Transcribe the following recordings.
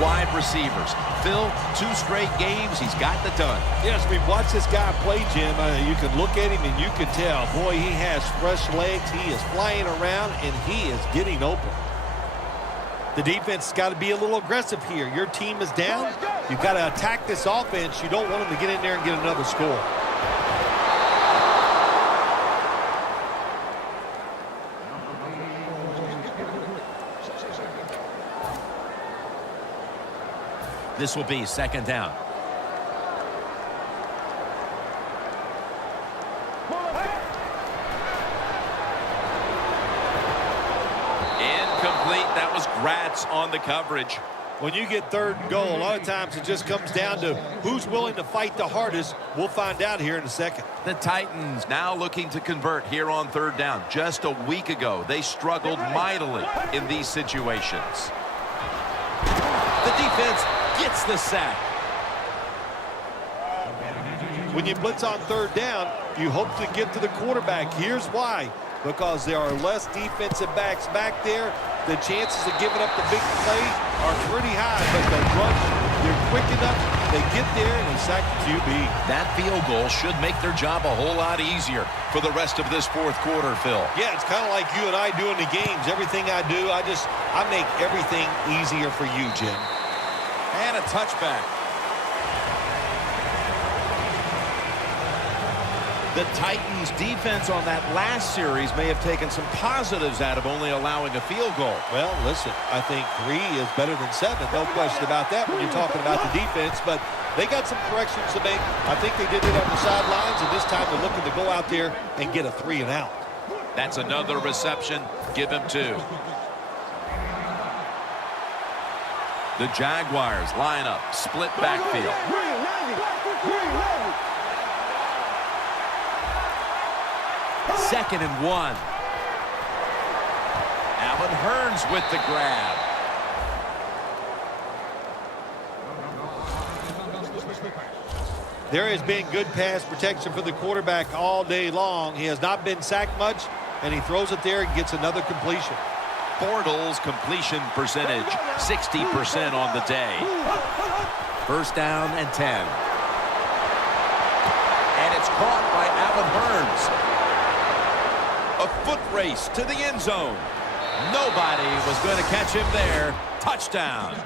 wide receivers. Phil, 2 straight games, he's gotten it done. Yes, we've watched this guy play, Jim. You can look at him and you can tell, boy, he has fresh legs. He is flying around, and he is getting open. The defense has got to be a little aggressive here. Your team is down. You've got to attack this offense. You don't want them to get in there and get another score. This will be 2nd down. Incomplete. That was Gratz on the coverage. When you get 3rd and goal, a lot of times it just comes down to who's willing to fight the hardest. We'll find out here in a second. The Titans now looking to convert here on 3rd down. Just a week ago, they struggled mightily in these situations. The defense gets the sack. When you blitz on 3rd down, you hope to get to the quarterback. Here's why. Because there are less defensive backs back there. The chances of giving up the big play are pretty high, but the rush, they're quick enough, they get there and they sack the QB. That field goal should make their job a whole lot easier for the rest of this 4th quarter, Phil. Yeah, it's kind of like you and I do in the games. Everything I do, I make everything easier for you, Jim. And a touchback. The Titans' defense on that last series may have taken some positives out of only allowing a field goal. Well, listen, I think 3 is better than 7. No question about that when you're talking about the defense. But they got some corrections to make. I think they did it on the sidelines, and this time they're looking to go out there and get a 3 and out. That's another reception. Give him 2. The Jaguars line up, split backfield. 2nd and 1. Allen Hurns with the grab. There has been good pass protection for the quarterback all day long. He has not been sacked much, and he throws it there and gets another completion. Bortles' completion percentage, 60% on the day. 1st down and 10. And it's caught by Allen Hurns. A foot race to the end zone. Nobody was going to catch him there. Touchdown.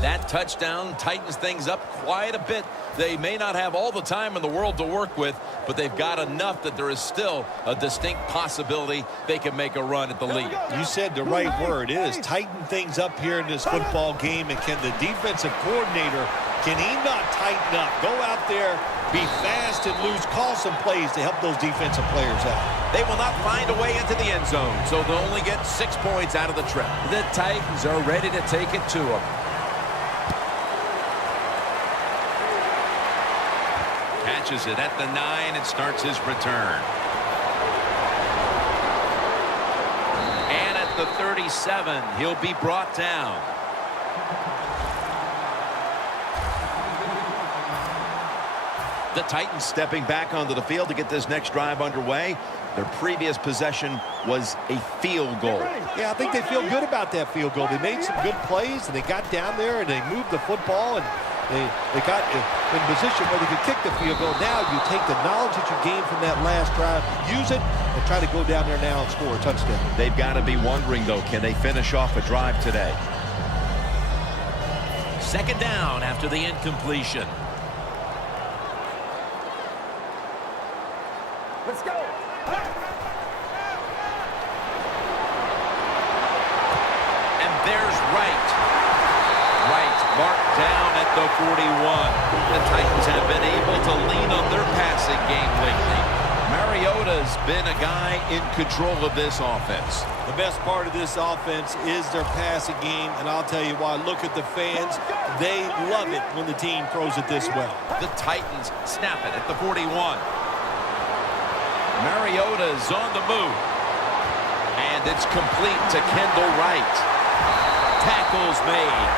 That touchdown tightens things up quite a bit. They may not have all the time in the world to work with, but they've got enough that there is still a distinct possibility they can make a run at the lead. You said the right word. It has tightened things up here in this football game, and can the defensive coordinator, can he not tighten up? Go out there, be fast and loose, call some plays to help those defensive players out. They will not find a way into the end zone, so they'll only get 6 points out of the trip. The Titans are ready to take it to them. Catches it at the 9 and starts his return. And at the 37, he'll be brought down. The Titans stepping back onto the field to get this next drive underway. Their previous possession was a field goal. Yeah, I think they feel good about that field goal. They made some good plays, and they got down there, and they moved the football, and they got in position where they could kick the field goal. Now you take the knowledge that you gained from that last drive, use it, and try to go down there now and score a touchdown. They've got to be wondering, though, can they finish off a drive today? 2nd down after the incompletion. Let's go. And there's Wright. Wright marked down at the 41. The Titans have been able to lean on their passing game lately. Mariota's been a guy in control of this offense. The best part of this offense is their passing game, and I'll tell you why. Look at the fans. They love it when the team throws it this well. The Titans snap it at the 41. Mariota's on the move. And it's complete to Kendall Wright. Tackles made.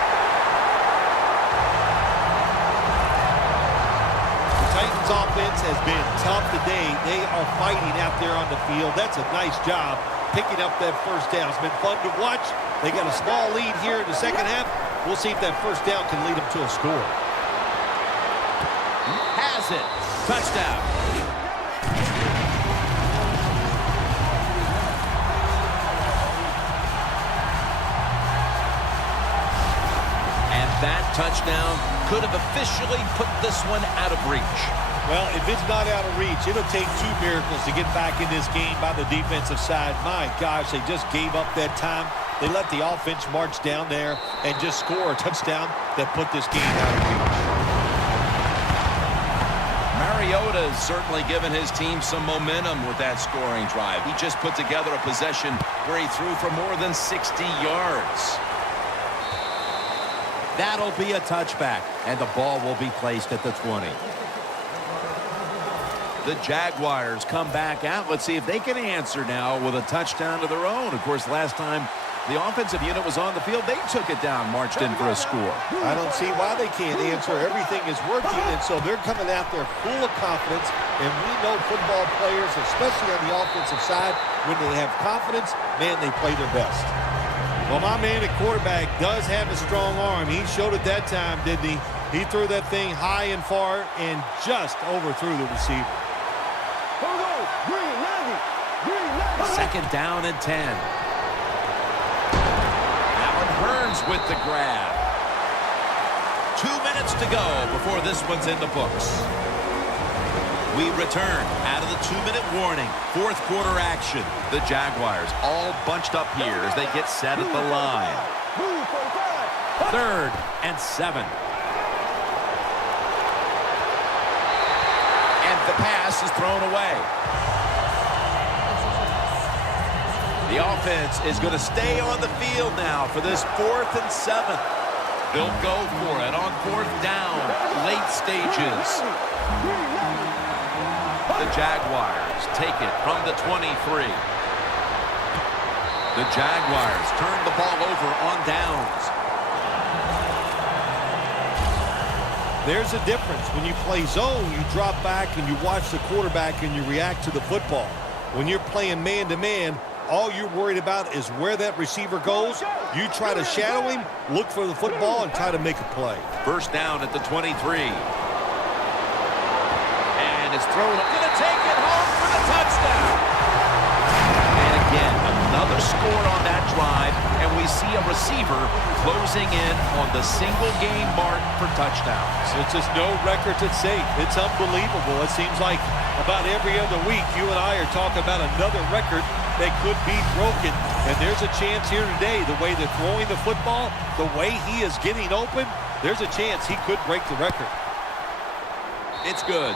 The Titans offense has been tough today. They are fighting out there on the field. That's a nice job picking up that 1st down. It's been fun to watch. They got a small lead here in the second half. We'll see if that first down can lead them to a score. Has it. Touchdown. And that touchdown could have officially put this one out of reach. Well, if it's not out of reach, it'll take two miracles to get back in this game by the defensive side. My gosh, they just gave up that time. They let the offense march down there and just score a touchdown that put this game out of reach. Mariota has certainly given his team some momentum with that scoring drive. He just put together a possession where he threw for more than 60 yards. That'll be a touchback, and the ball will be placed at the 20. The Jaguars come back out. Let's see if they can answer now with a touchdown of their own. Of course, last time the offensive unit was on the field, they took it down, marched in for a score. I don't see why they can't answer. Everything is working, and so they're coming out there full of confidence. And we know football players, especially on the offensive side, when they have confidence, man, they play their best. Well, my man at quarterback does have a strong arm. He showed it that time, didn't he? He threw that thing high and far and just overthrew the receiver. Second down and 10. Allen Hurns with the grab. 2 minutes to go before this one's in the books. We return out of the 2-minute warning. Fourth quarter action. The Jaguars all bunched up here as they get set at the line. 3rd and 7. And the pass is thrown away. The offense is going to stay on the field now for this 4th and 7. They'll go for it on 4th down, late stages. The Jaguars take it from the 23. The Jaguars turn the ball over on downs. There's a difference. When you play zone, you drop back and you watch the quarterback and you react to the football. When you're playing man-to-man, all you're worried about is where that receiver goes. You try to shadow him, look for the football, and try to make a play. First down at the 23. And it's thrown. Going to take it home for the touchdown. And again, another score on that drive, and we see a receiver closing in on the single game mark for touchdowns. It's just no record to safe. It's unbelievable. It seems like about every other week you and I are talking about another record that could be broken. And there's a chance here today, the way they're throwing the football, the way he is getting open, there's a chance he could break the record. It's good.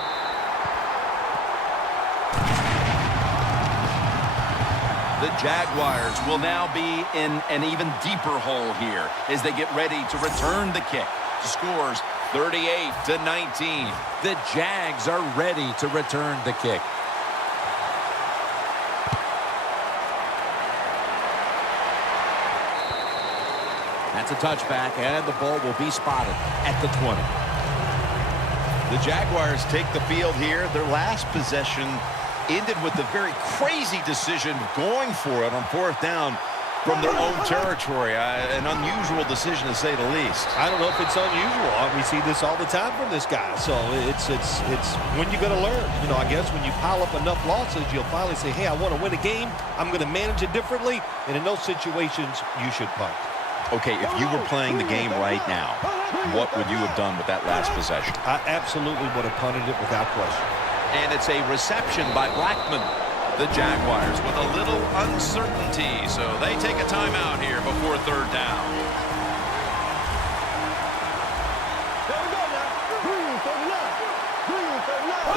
The Jaguars will now be in an even deeper hole here as they get ready to return the kick. Scores 38-19. The Jags are ready to return the kick. That's a touchback, and the ball will be spotted at the 20. The Jaguars take the field here. Their last possession ended with a very crazy decision going for it on 4th down from their own territory. An unusual decision, to say the least. I don't know if it's unusual. We see this all the time from this guy. So it's when you're going to learn. You know, I guess when you pile up enough losses, you'll finally say, hey, I want to win a game. I'm going to manage it differently. And in those situations, you should punt. Okay, if you were playing the game right now, what would you have done with that last possession? I absolutely would have punted it without question. And it's a reception by Blackman. The Jaguars with a little uncertainty, so they take a timeout here before 3rd down.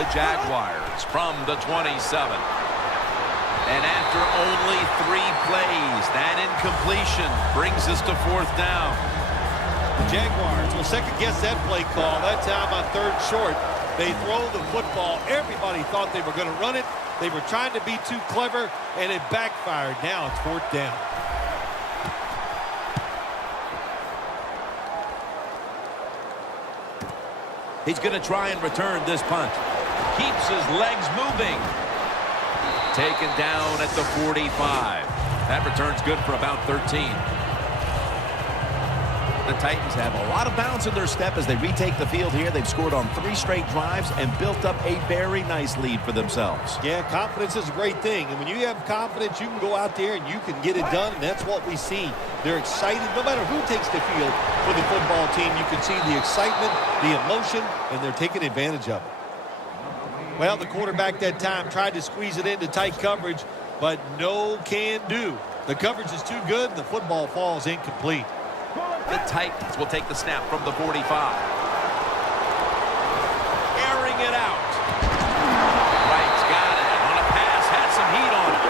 The Jaguars from the 27. And after only 3 plays, that incompletion brings us to 4th down. The Jaguars will second-guess that play call. That time on 3rd short, they throw the football. Everybody thought they were going to run it. They were trying to be too clever, and it backfired. Now it's 4th down. He's going to try and return this punt. Keeps his legs moving. Taken down at the 45. That return's good for about 13. The Titans have a lot of bounce in their step as they retake the field here. They've scored on 3 straight drives and built up a very nice lead for themselves. Yeah, confidence is a great thing. And when you have confidence, you can go out there and you can get it done. And that's what we see. They're excited. No matter who takes the field for the football team, you can see the excitement, the emotion, and they're taking advantage of it. Well, the quarterback that time tried to squeeze it into tight coverage, but no can do. The coverage is too good, and the football falls incomplete. The Titans will take the snap from the 45. Airing it out. Wright's got it. On a pass, had some heat on it.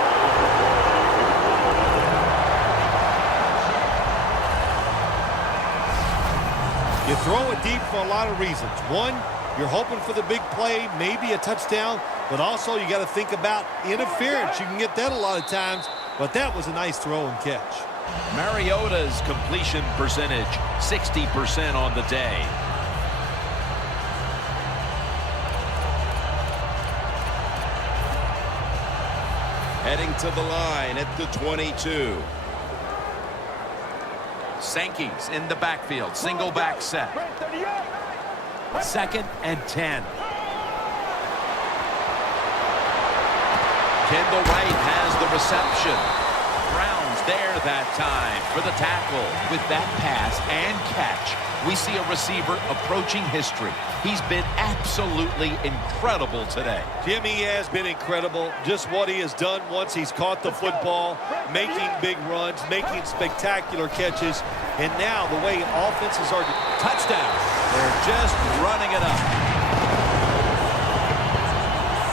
You throw it deep for a lot of reasons. One, you're hoping for the big play, maybe a touchdown, but also you got to think about interference. You can get that a lot of times, but that was a nice throw and catch. Mariota's completion percentage, 60% on the day. Heading to the line at the 22. Sankey's in the backfield, single back set. 2nd and 10. Kendall Wright has the reception. Brown's there that time for the tackle. With that pass and catch, we see a receiver approaching history. He's been absolutely incredible today. Jim, he has been incredible. Just what he has done once he's caught the football, making big runs, making spectacular catches, and now the way offenses are... Touchdown. They're just running it up.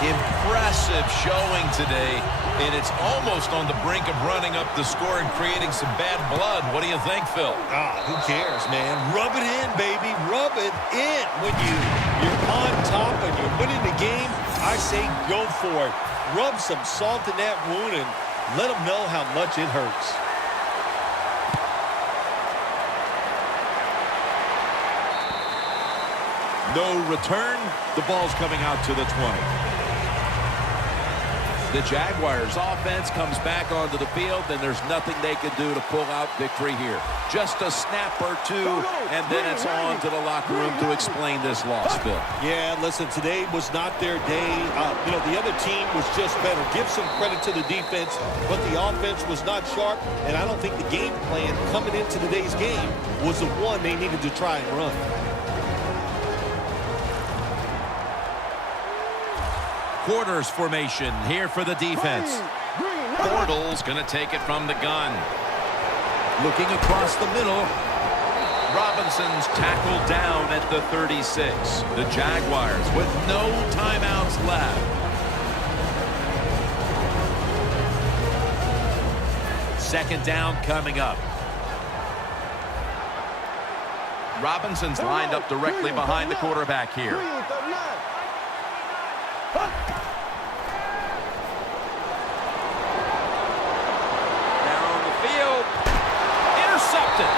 Impressive showing today, and it's almost on the brink of running up the score and creating some bad blood. What do you think, Phil? Who cares, man? Rub it in, baby. Rub it in. When you're on top and you're winning the game, I say go for it. Rub some salt in that wound and let them know how much it hurts. No return. The ball's coming out to the 20. The Jaguars offense comes back onto the field, and there's nothing they can do to pull out victory here. Just a snap or two, and then it's on to the locker room to explain this loss, Bill. Yeah, listen, today was not their day. The other team was just better. Give some credit to the defense, but the offense was not sharp, and I don't think the game plan coming into today's game was the one they needed to try and run. Quarters formation here for the defense. Bortles going to take it from the gun. Looking across the middle. Robinson's tackled down at the 36. The Jaguars with no timeouts left. Second down coming up. Robinson's lined up directly behind the quarterback here. Down the field. Intercepted.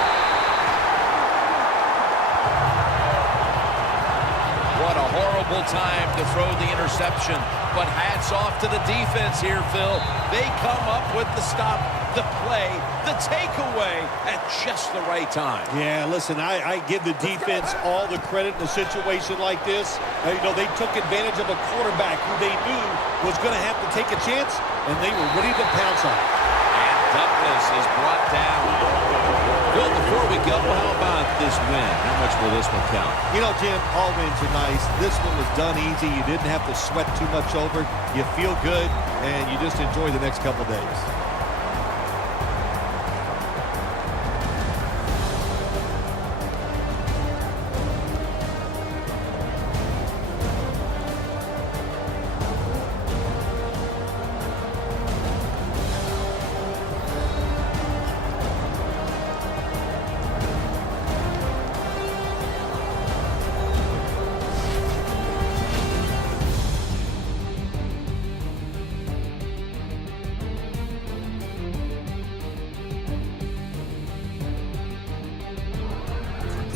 What a horrible time to throw the interception. But hats off to the defense here, Phil. They come up with the stop, the play, the takeaway at just the right time. Yeah, listen, I give the defense all the credit in a situation like this. They took advantage of a quarterback who they knew was going to have to take a chance, and they were ready to pounce on it. And Douglas is brought down. Bill, before we go, how about this win? How much will this one count? Jim, all wins are nice. This one was done easy. You didn't have to sweat too much over it. You feel good, and you just enjoy the next couple days.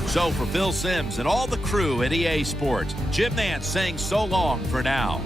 So for Phil Simms and all the crew at EA Sports, Jim Nance saying so long for now.